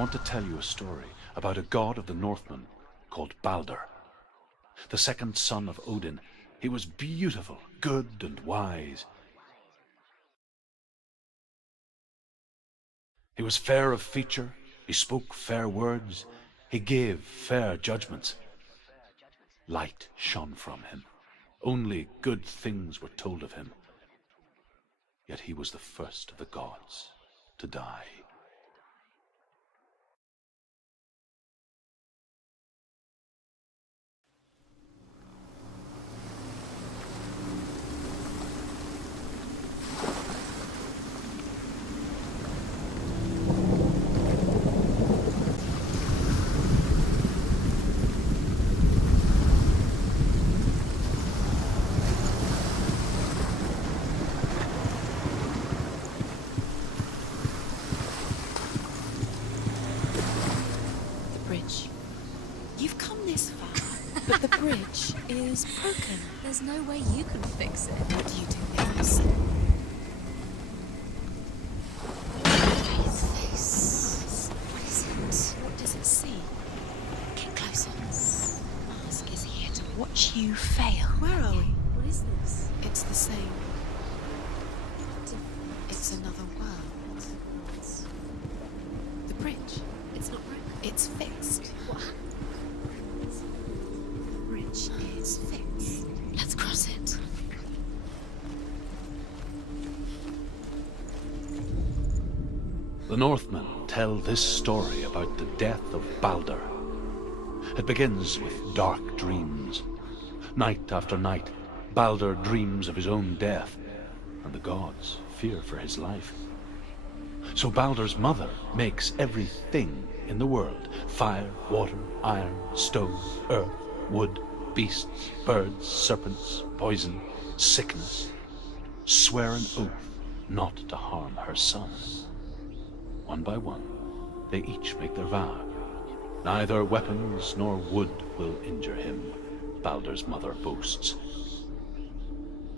want to tell you a story about a god of the Northmen called Balder. The second son of Odin. He was beautiful, good, and wise. He was fair of feature, he spoke fair words, he gave fair judgments. Light shone from him. Only good things were told of him. Yet he was the first of the gods to die. But the bridge is broken. There's no way you can fix it. What do you do next? Face. What is it? What does it see? Get closer. Mask is here to watch you fail. Where are we? What is this? It's the same. Different. It's another world. The bridge. It's not broken. It's fixed. What? Is fixed. Let's cross it. The Northmen tell this story about the death of Balder. It begins with dark dreams. Night after night, Balder dreams of his own death, and the gods fear for his life. So Balder's mother makes everything in the world: fire, water, iron, stone, earth, wood, beasts, birds, serpents, poison, sickness, swear an oath not to harm her son. One by one, they each make their vow. Neither weapons nor wood will injure him, Balder's mother boasts.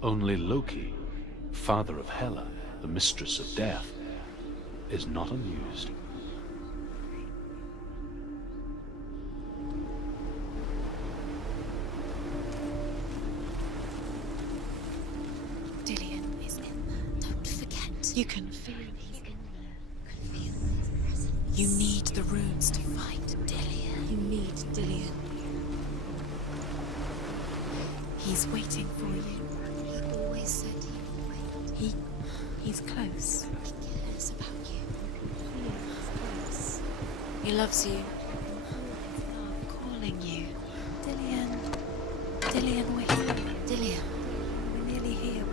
Only Loki, father of Hela, the mistress of death, is not amused. Dillion is in there. Don't forget. You can feel him. He's in there. Can feel his presence. You need the runes to fight Dillion. You need Dillion. He's waiting for you. He always said he would wait. He's close. He cares about you. He feels close. He loves you. Love calling you. Dillion. Dillion, we're here. Dillion. We're nearly here.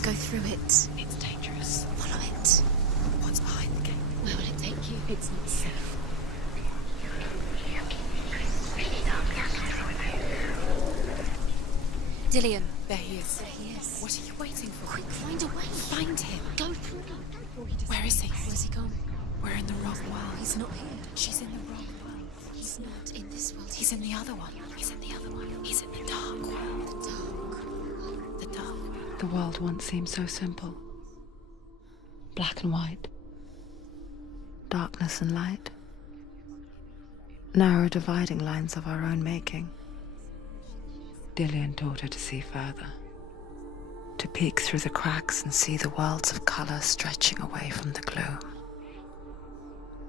Go through it. It's dangerous. Follow it. What's behind the gate? Where will it take you? It's not safe. Dillion, there he is. There he is. What are you waiting for? Quick, find a way. Find him. Go through it. Where is he? Where's he gone? We're in the wrong world. He's not here. She's in the wrong world. He's not in this world. He's in the other one. He's in the other one. He's in the dark world. the dark. The dark. The world once seemed so simple. Black and white. Darkness and light. Narrow dividing lines of our own making. Dillion taught her to see further. To peek through the cracks and see the worlds of color stretching away from the gloom.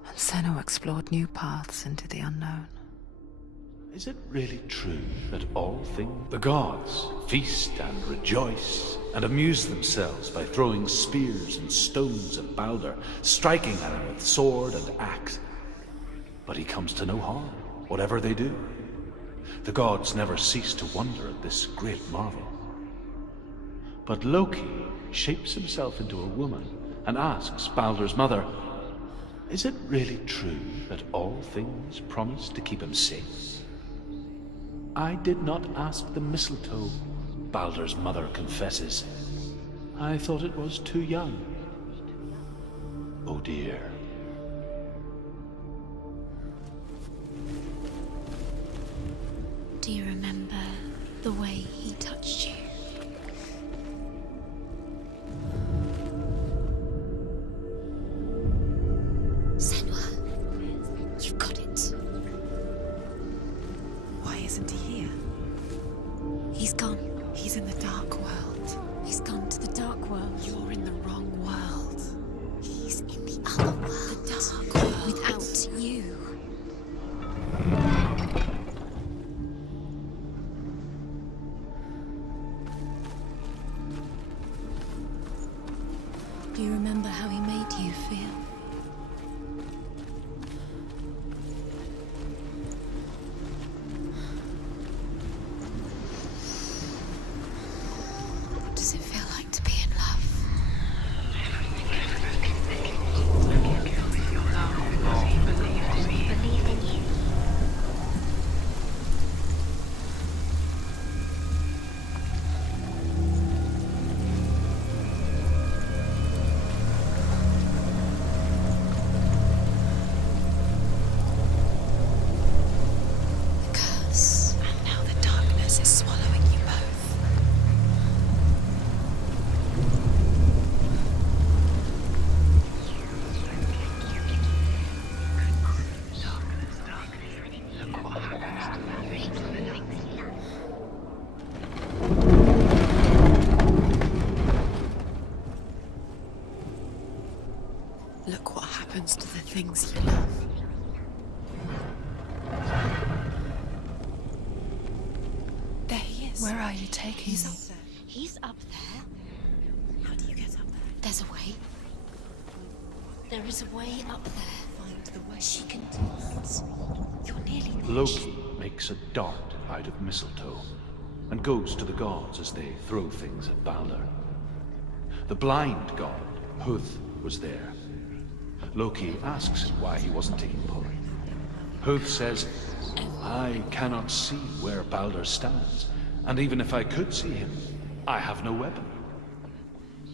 And Senua explored new paths into the unknown. Is it really true that all things... The gods feast and rejoice and amuse themselves by throwing spears and stones at Balder, striking at him with sword and axe. But he comes to no harm, whatever they do. The gods never cease to wonder at this great marvel. But Loki shapes himself into a woman and asks Balder's mother, is it really true that all things promise to keep him safe? I did not ask the mistletoe, Balder's mother confesses. I thought it was too young. Oh dear. Do you remember the way he touched you? Senua, you've got it. Why isn't he here? He's gone. He's in the dark world. He's gone to the dark world. You're in the wrong world. He's in the other world. The dark world. Without you. Do you remember how he made you feel? What does it feel like to be in love? The curse. And now the darkness is swallowing you both. Look what happens to the things you love. There he is. Where are you taking me? He's up there. How do you get up there? There's a way. There is a way up there. Find the way. She can do it. You're nearly there. Loki makes a dart out of mistletoe and goes to the gods as they throw things at Balder. The blind god, Huth, was there. Loki asks him why he wasn't taking part. Huth says, I cannot see where Balder stands, and even if I could see him, I have no weapon.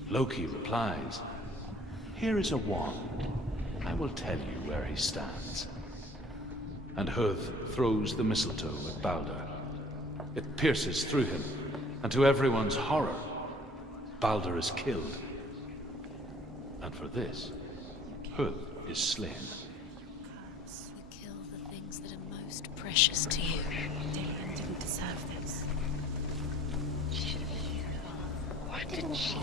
Loki replies, here is a wand. I will tell you where he stands. And Huth throws the mistletoe at Balder. It pierces through him, and to everyone's horror, Balder is killed. And for this, Huth is slain. You kill the things that are most precious to you. Dillian didn't deserve this. What did she do?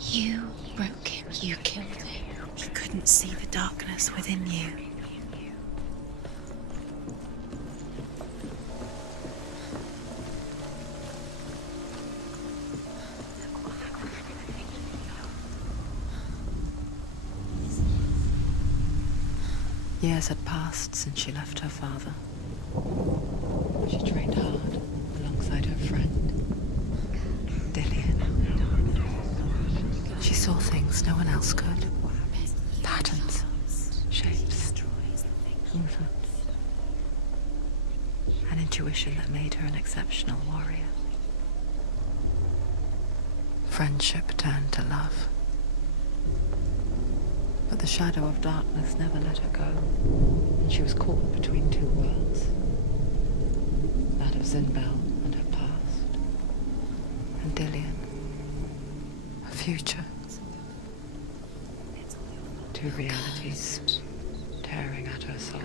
You broke him. You killed him. He couldn't see the darkness within you. Years had passed since she left her father. She trained hard alongside her friend, Dillian. She saw things no one else could. Patterns, shapes, movement. An intuition that made her an exceptional warrior. Friendship turned to love. But the shadow of darkness never let her go, and she was caught between two worlds. That of Zinbel and her past, and Dillian, her future. Two realities tearing at her soul.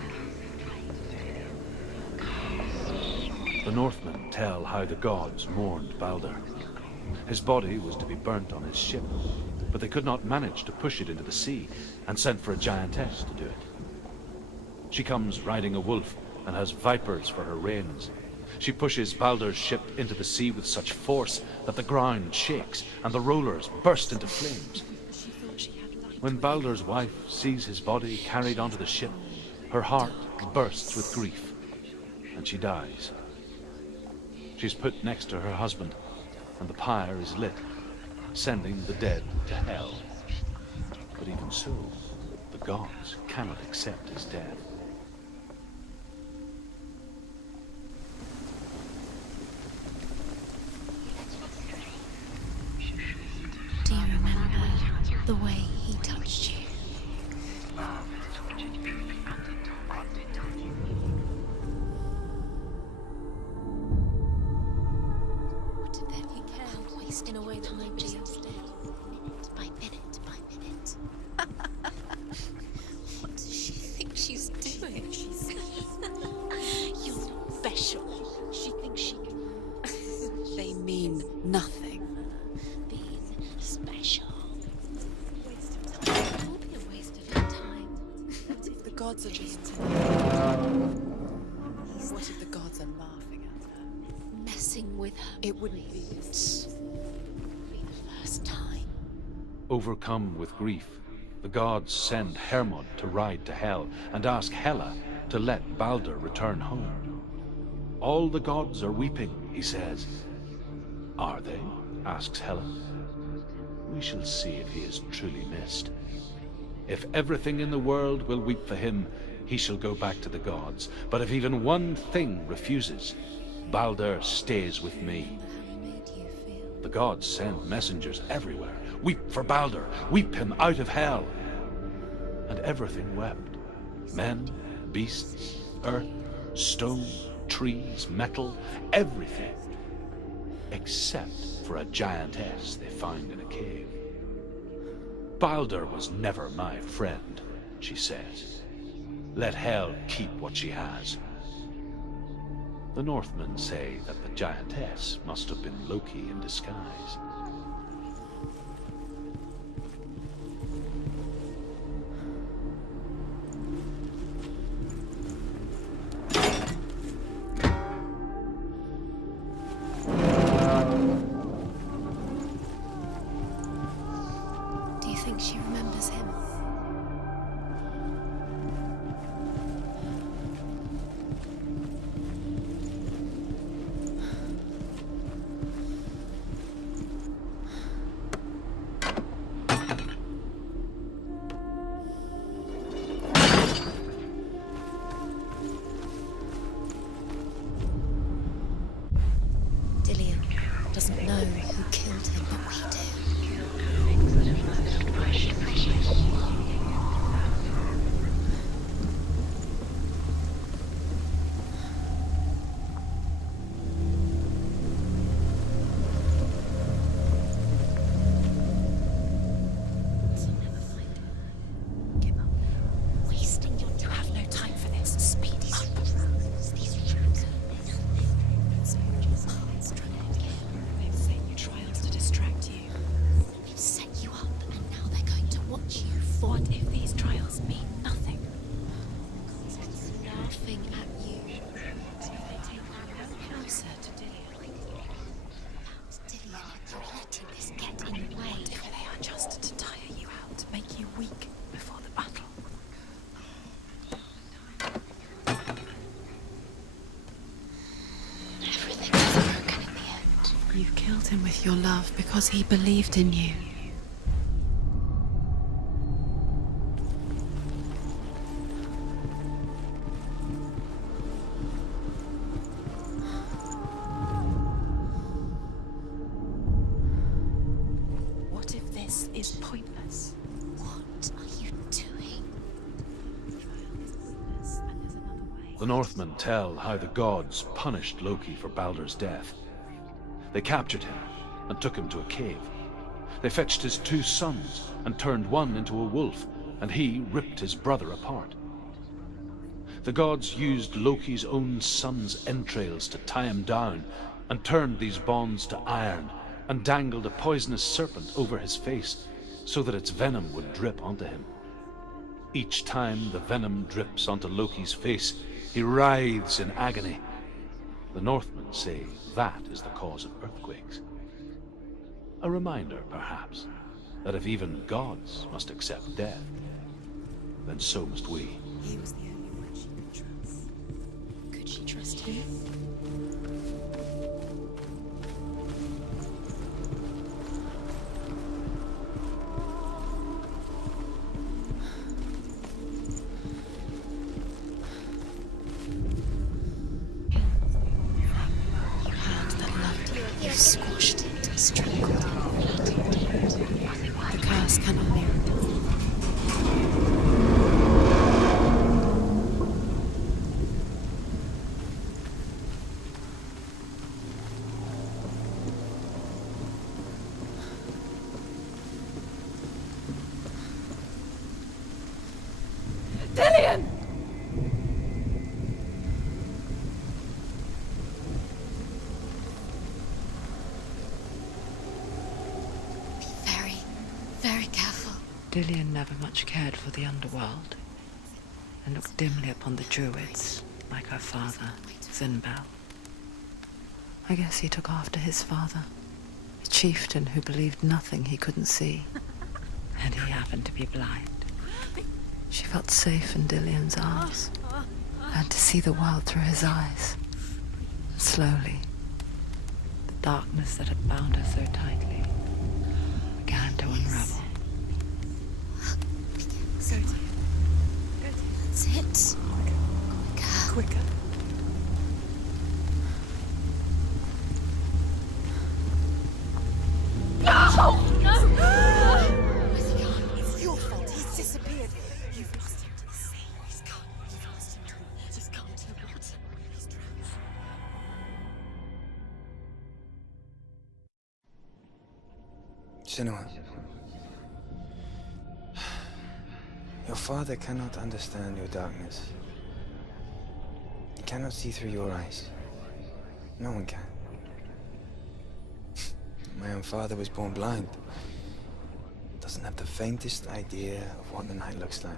The Northmen tell how the gods mourned Balder. His body was to be burnt on his ship, but they could not manage to push it into the sea, and sent for a giantess to do it. She comes riding a wolf and has vipers for her reins. She pushes Balder's ship into the sea with such force that the ground shakes and the rollers burst into flames. When Balder's wife sees his body carried onto the ship, her heart bursts with grief, and she dies. She's put next to her husband, and the pyre is lit, sending the dead to hell. But even so, The gods cannot accept his death. Do you remember the way he touched you? What if that he can waste in a way that nobody else did? Minute by minute by minute. What does she think she's doing? You're special. She thinks she can. They mean nothing. Being special. Waste of time. It will be a waste of your time. What if the gods are just... What if the gods are laughing at her? Messing with her. It wouldn't be... Be the first time. Overcome with grief, the gods send Hermod to ride to Hell and ask Hela to let Balder return home. All the gods are weeping, he says. Are they? Asks Hela. We shall see if he is truly missed. If everything in the world will weep for him, he shall go back to the gods. But if even one thing refuses, Balder stays with me. How he made you feel. The gods send messengers everywhere. Weep for Balder, weep him out of Hell. And everything wept. Men, beasts, earth, stone, trees, metal, everything. Except for a giantess they find in a cave. Balder was never my friend, she says. Let Hel keep what she has. The Northmen say that the giantess must have been Loki in disguise. Do you think she remembers him? Dillian doesn't know who killed him, but we do. Give up. Wasting your time. You have no time for this. Speed up. These roots are nothing. So you're just trying to kill. They've sent you trials to distract you. They've set you up, and now they're going to watch you fall. What if these trials mean nothing? It's laughing at you. So they take you closer to Dillian. Dillian, you're letting this get in the way. What if they are just to tire you out, to make you weak before the battle? Everything is broken in the end. You've killed him with your love because he believed in you. What if this is pointless? What are you doing? The Northmen tell how the gods punished Loki for Balder's death. They captured him and took him to a cave. They fetched his 2 sons and turned one into a wolf, and he ripped his brother apart. The gods used Loki's own son's entrails to tie him down and turned these bonds to iron and dangled a poisonous serpent over his face so that its venom would drip onto him. Each time the venom drips onto Loki's face, he writhes in agony. The Northmen say that is the cause of earthquakes. A reminder, perhaps, that if even gods must accept death, then so must we. He was the only one she could trust. Could she trust him? Dillian never much cared for the underworld, and looked dimly upon the druids, like her father, Zinbel. I guess he took after his father, a chieftain who believed nothing he couldn't see, and he happened to be blind. She felt safe in Dillian's arms, learned to see the world through his eyes. Slowly, the darkness that had bound her so tightly began to unravel. That's it. Quicker. It's your fault. He's disappeared. You've lost him to the sea. He's gone. You've lost him to the... He's gone to the water. He's drowned. Senua, your father cannot understand your darkness. He cannot see through your eyes. No one can. My own father was born blind. Doesn't have the faintest idea of what the night looks like.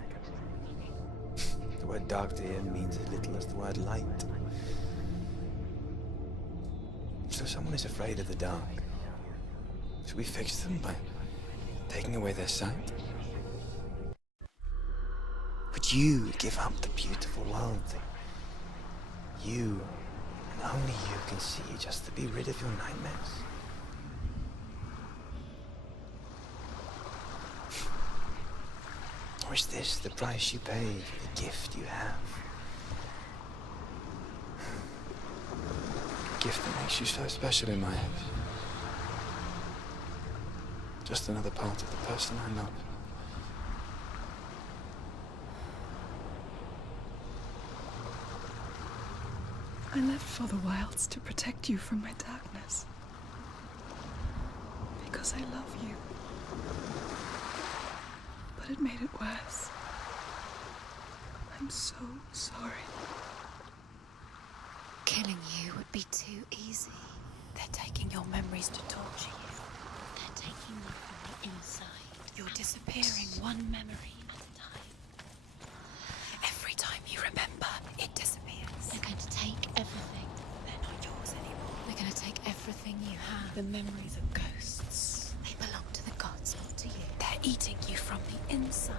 The word dark to him means as little as the word light. So someone is afraid of the dark. Should we fix them by taking away their sight? Would you give up the beautiful world that you, and only you, can see just to be rid of your nightmares? Or is this the price you pay for the gift you have? A gift that makes you so special in my eyes. Just another part of the person I love. I left for the wilds to protect you from my darkness. Because I love you. But it made it worse. I'm so sorry. Killing you would be too easy. They're taking your memories to torture you. They're taking you from the inside. You're disappearing one memory at a time. Every time you remember, it disappears. They're going to take everything. They're not yours anymore. They're going to take everything you have. The memories are ghosts. They belong to the gods, not to you. They're eating you from the inside.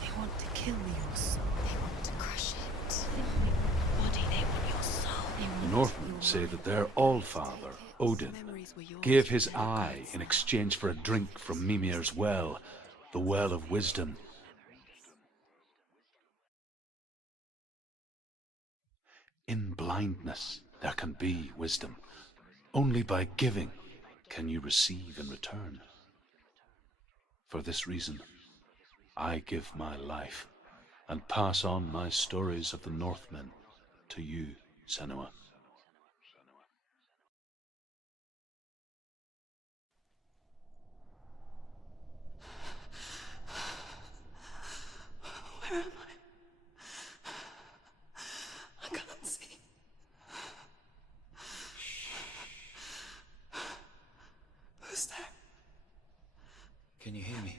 They want to kill your soul. They want to crush it. They want your body. They want your soul. The Northmen say that their Allfather, Odin, gave his eye in exchange for a drink from Mimir's well, the Well of Wisdom. In blindness, there can be wisdom. Only by giving can you receive in return. For this reason, I give my life and pass on my stories of the Northmen to you, Senua. Where am I? I can't see. Who's there? Can you hear me?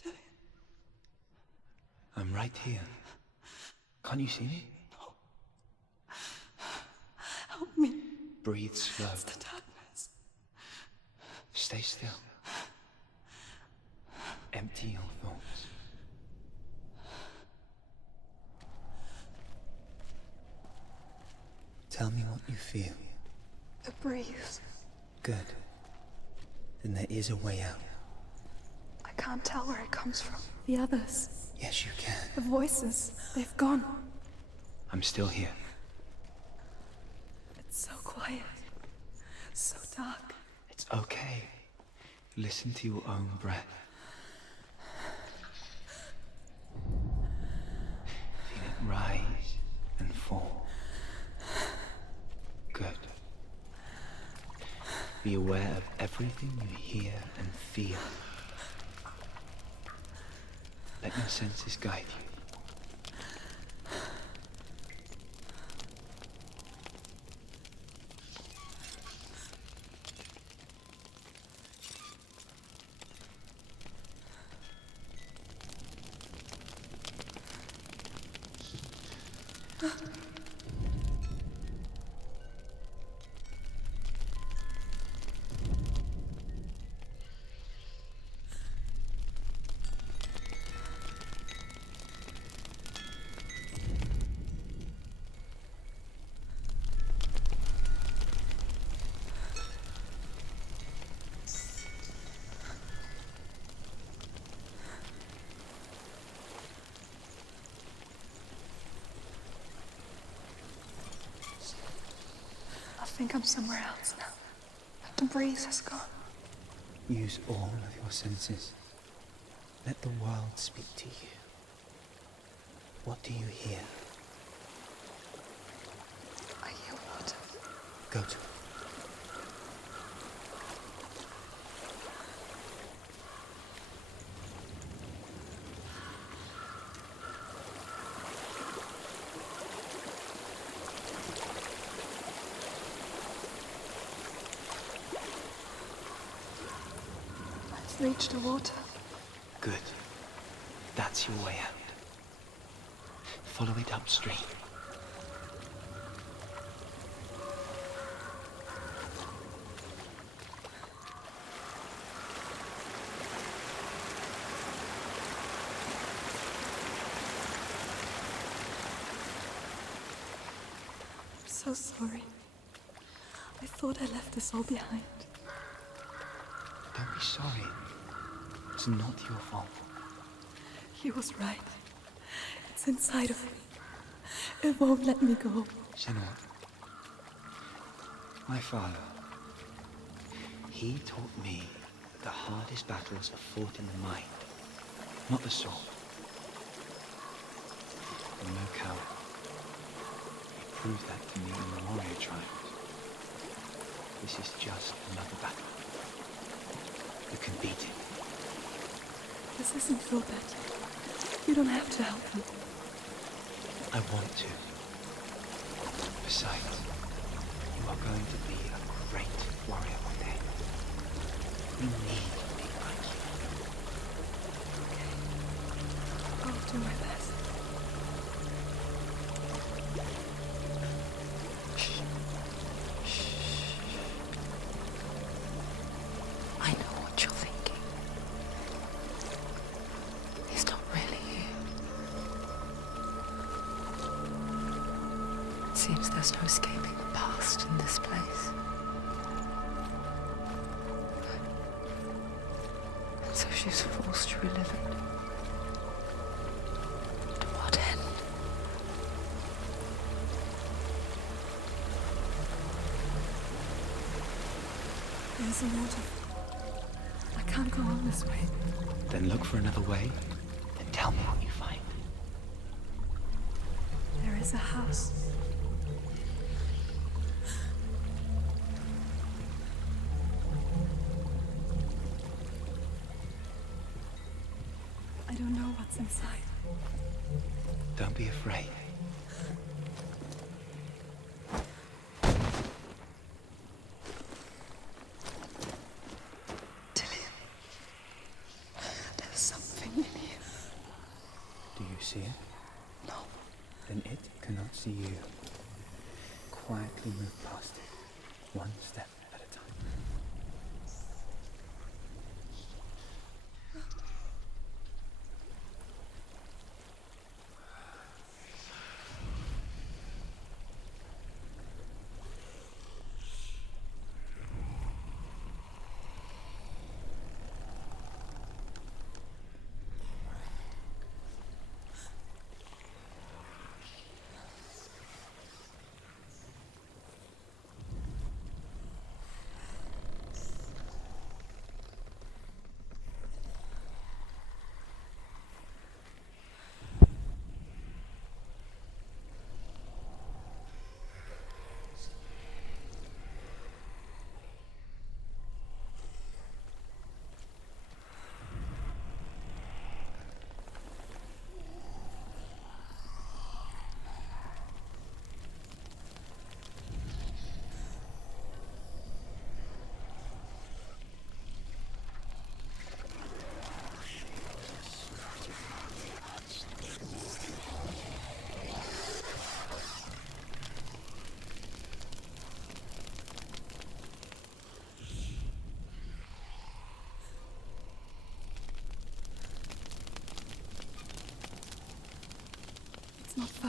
Dillian. I'm right here. Can't you see me? Help me. Breathe slow. It's the darkness. Stay still. Empty your thoughts. Tell me what you feel. The breeze. Good. Then there is a way out. I can't tell where it comes from. The others. Yes, you can. The voices. They've gone. I'm still here. It's so quiet. So dark. It's okay. Listen to your own breath. Feel it rise and fall. Good. Be aware of everything you hear and feel. Let your senses guide you. I think I'm somewhere else now. The breeze has gone. Use all of your senses. Let the world speak to you. What do you hear? I hear water. Go to it. I've reached the water. Good. That's your way out. Follow it upstream. I'm so sorry. I thought I left this all behind. Don't be sorry. It's not your fault. He was right. It's inside of me. It won't let me go. Senua, my father, he taught me the hardest battles are fought in the mind, not the sword. I'm no coward. He proved that to me in the warrior trials. This is just another battle. You can beat it. This isn't your battle. You don't have to help me. I want to. Besides, you are going to be a great warrior one day. We need people like you. I'll do my best. I know what you're thinking. He's not really here. It seems there's no escaping the past in this place. And so she's forced to relive it. To what end? There's a water. I can't go on this way. Then look for another way, then tell me what you find. There is a house. I don't know what's inside. Don't be afraid. Dillian, there's something in here. Do you see it? No. Then it cannot see you. Quietly move past it, one step at a time.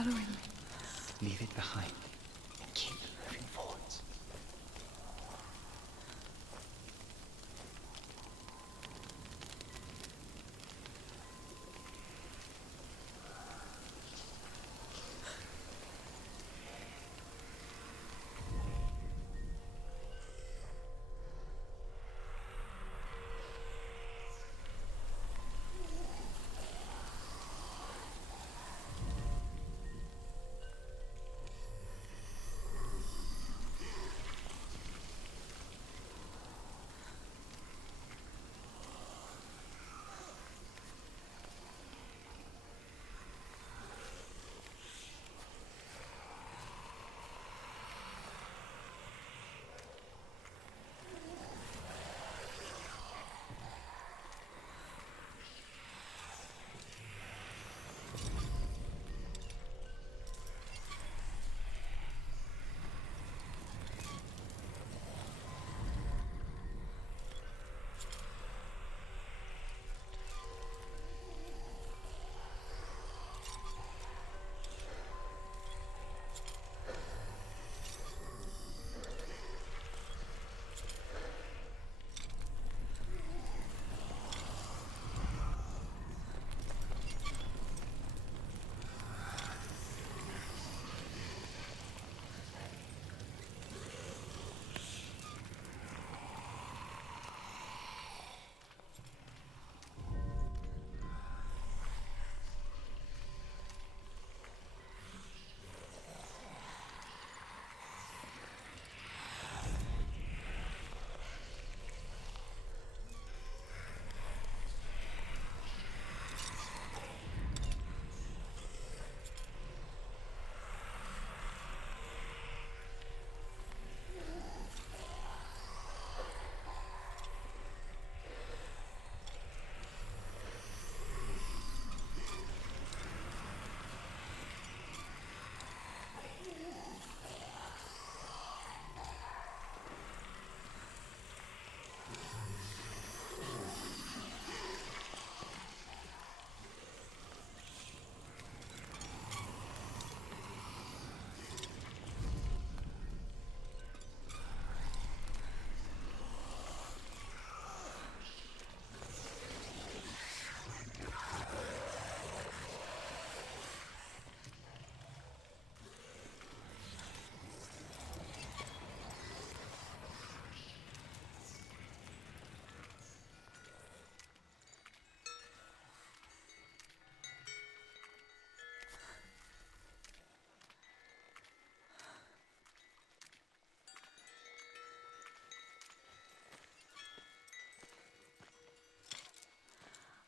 following me. Leave it behind and keep moving forwards.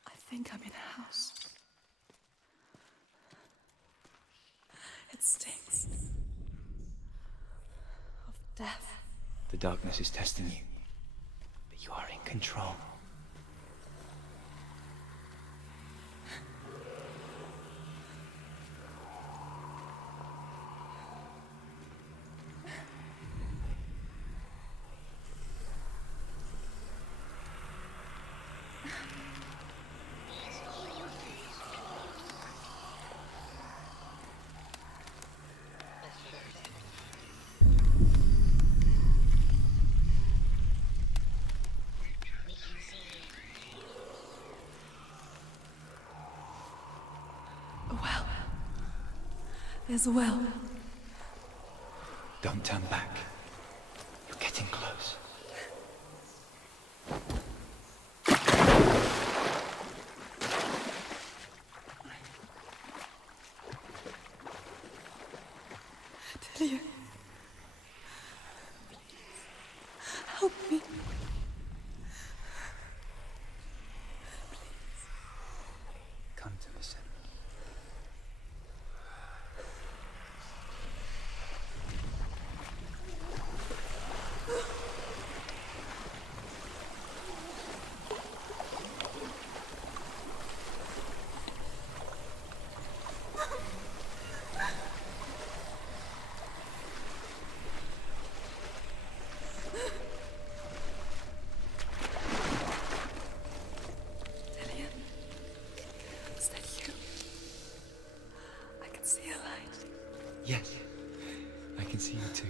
I think I'm in a house. It stinks of death. The darkness is testing you, but you are in control. A well. There's a well. Don't turn back. You're getting close. Delia. Help me. Come to me, Senua. Yes, I can see you too.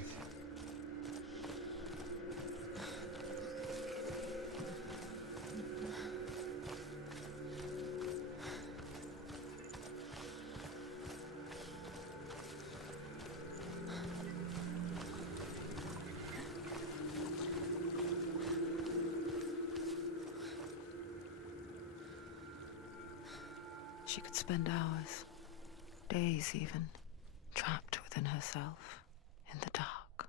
She could spend hours, days even, trapped within herself, in the dark.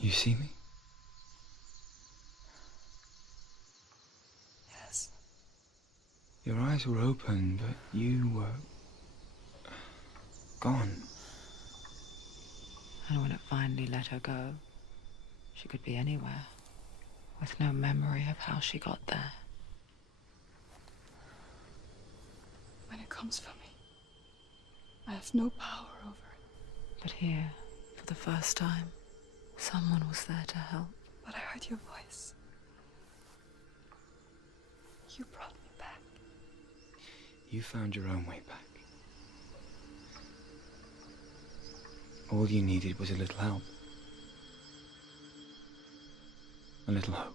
You see me? Yes. Your eyes were open, but you were gone. And when it finally let her go, she could be anywhere, with no memory of how she got there. When it comes for me, I have no power over it. But here, for the first time, someone was there to help. But I heard your voice. You brought me back. You found your own way back. All you needed was a little help. A little hope.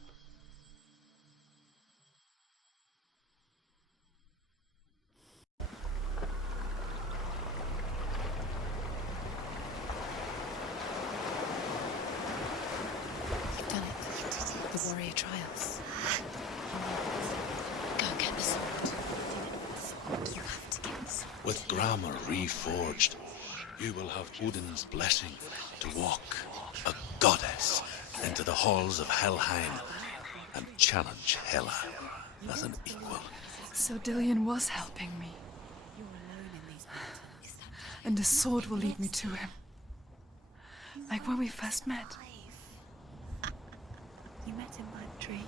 You've done it. You did it. The warrior trials. Go get the sword. You have to get the sword. With grammar reforged, you will have Odin's blessing to walk, a goddess, into the halls of Helheim and challenge Hela as an equal. So Dillion was helping me. You're alone in these mountains. And the sword will lead me to him. Like when we first met. You met in my dream.